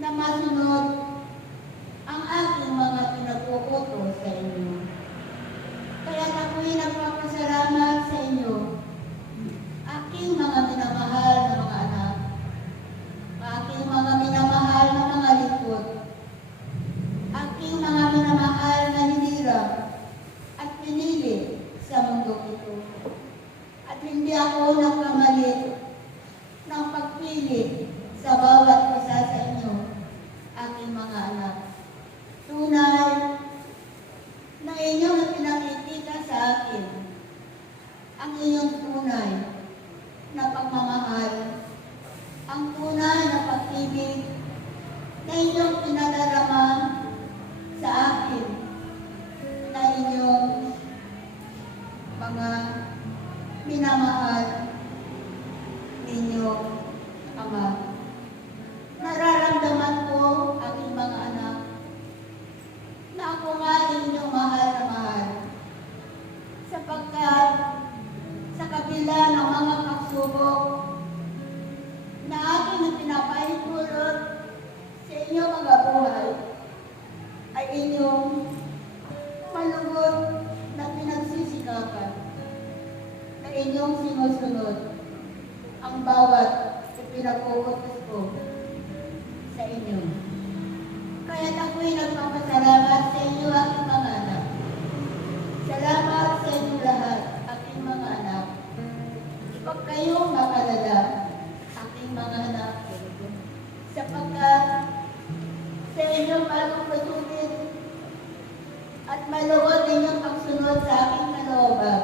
na masunod ang aking mga pinag-uutos sa inyo. Kaya ako'y nagpapasalamat sa inyo, aking mga minamahal na mga anak, aking mga minamahal na mga lingkod, aking mga minamahal na hinirang at pinili sa mundo ito. At hindi ako nagkamali ng pagpili sa bawat isa sa inyo, aking mga anak. Tunay na inyong pinakikita sa akin ang inyong tunay na pagmamahal, ang tunay na pag-ibig na inyong pinadarama sa akin, na inyong mga minamahal ninyo, Ama. Nararamdaman ko, aking mga anak, na ako nga inyong mahal na mahal, sapagkat sa kabila ng mga pagsubok na aking pinapahintulot sa inyong mga buhay, ay inyong malugod na pinagsisikapan, na inyong sinusunod ang bawat pinag-uutos ko sa inyo. Kaya ako'y nagpapasalamat sa inyo, aking mga anak. Salamat sa inyo lahat, aking mga anak. Ipag kayong makalala, aking mga anak, sapagkat sa inyong bagong patuloy at maluwag ninyong pagsunod sa aking kalooban,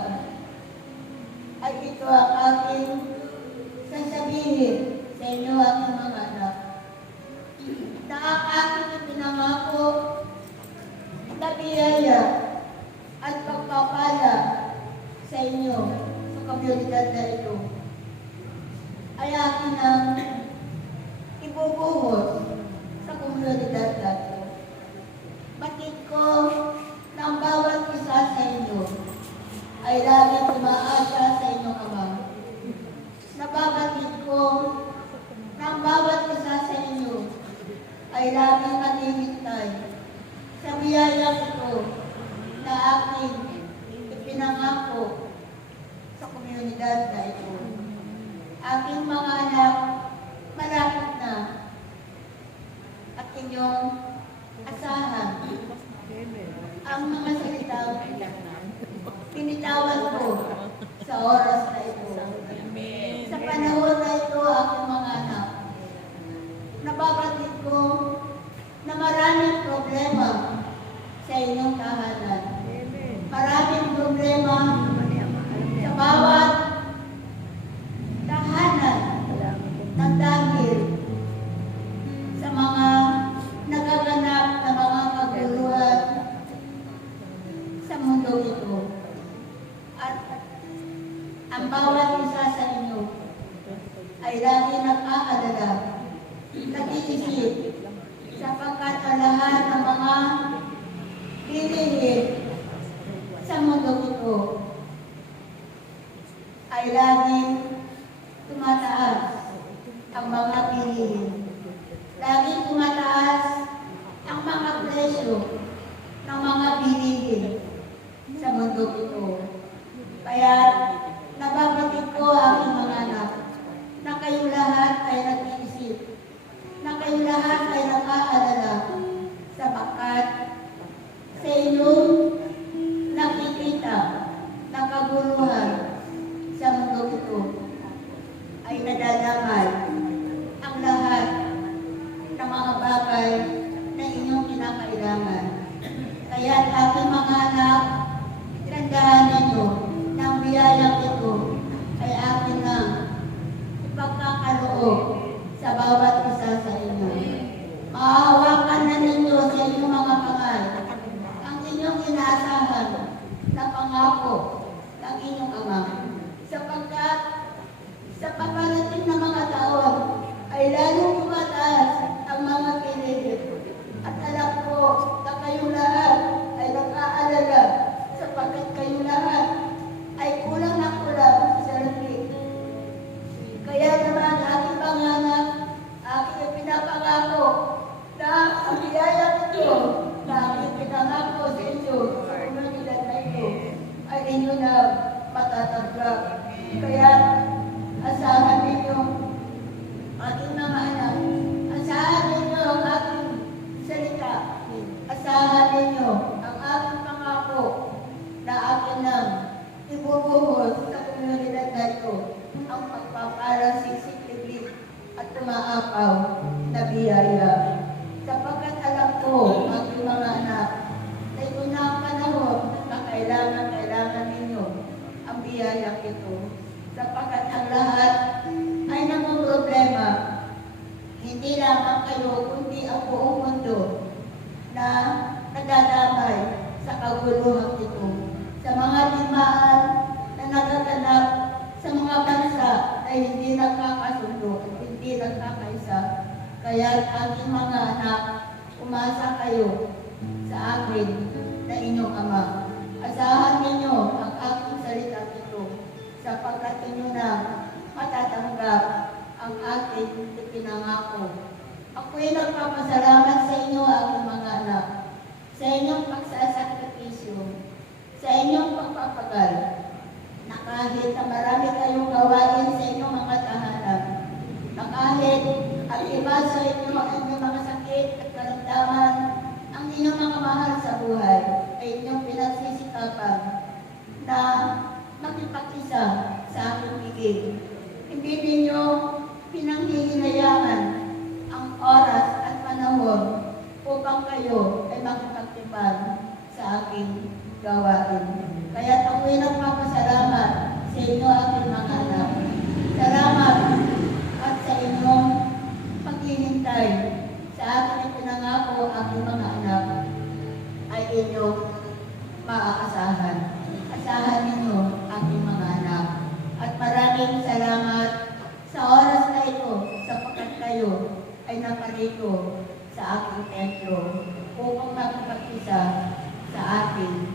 ay ito ang aking sasabihin sa inyo, aking mga anak, na ang aking ipinangako na biyaya at pagpapala sa inyo sa komunidad na ito ay akin ang ibubuhos sa komunidad na ito. Batid ko na ang bawat isa sa inyo ay laging umaasa sa inyong Ama. Nababatid ko na ang bawat isa sa inyo ay laging naghihintay sa biyayang ito na aking ipinangako sa komunidad na ito. Aking mga anak, malapit na at inyong asahan ang mga salitang pinitawan ko sa oras na ito. Sa panahon na ito, aking mga anak, nababatid ko na maraming problema sa inyong tahanan. Maraming problema sa bawat tahanan ng dahil sa mga nagaganap na mga kaguluhan sa mundo ito. At ang bawat isa sa inyo ay lagi nag-aalala, nag-iisip, sapagkat ang lahat ng mga bilihin sa mundo ito ay laging tumataas ang mga bilihin. Laging tumataas ang mga presyo ng mga bilihin sa mundo ito. Kaya nababatid ko, aking mga anak, na kayong lahat ay nag-iisip, na kayong lahat ay nag-aalala, sapagkat sa inyong nakikita na kaguluhan sa mundo ito ay nadadamay ang lahat ng mga bagay na inyong kinakailangan. Kaya aking mga anak, tandaan ninyo na ang biyayang ito ay akin lang ipagkakaloob sa bawat isa sa inyo. Mahahawakan na ninyo sa inyong mga kamay ang inyong inaasahan na pangako ng inyong Ama. Sapagkat sa paparating na mga taon ay lalong tumataas ang mga kiligit. At alam ko na kayong lahat ay nag-aalala sapagkat kayong lahat ay kulang na kulang sa sarili. Kaya naman aking panganak, umaapaw na biyaya. Sapagkat alam ko, aking mga anak, na ito na ang panahon na kailangan ninyo ang biyaya ito. Sapagkat ang lahat ay namumroblema. Hindi lamang kayo, kundi ang buong mundo na nadadamay sa kaguluhan ito. Sa mga digmaan na nagaganap sa mga bansa ay hindi nagkakasundo at hindi nagkakaisa. Kaya aking mga anak, umasa kayo sa akin na inyong Ama. Asahan ninyo ang aking salita ito sapagkat inyo na matatanggap ang aking ipinangako. Ako'y nagpapasalamat sa inyo, aking mga anak, sa inyong pagsasakripisyo, sa inyong pagpapagal, na kahit na marami kayong gawain sa inyong mga tahanan, na kahit ang iba sa inyo ang inyong mga sakit at karamdaman, ang inyong mga mahal sa buhay, ay inyong pinagsisikapan na makipag-isa sa aking pigil. Hindi ninyo pinanghihinayangan ang oras at panahon upang kayo ay makipagtipan sa aking gawain. Kaya ako'y nagpapasalamat sa inyo, aking mga anak. Salamat at sa inyong paghihintay sa aking ipinangako, aking mga anak, ay inyong maaasahan. Asahan ninyo, aking mga anak. At maraming salamat sa oras na ito sapagkat kayo ay naparito sa aking templo upang makipag-isa sa aking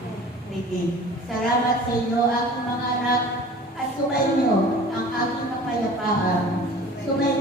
bigay. Salamat sa inyo, aking mga anak, at sumainyo ang aking kapayapaan. Sumainyo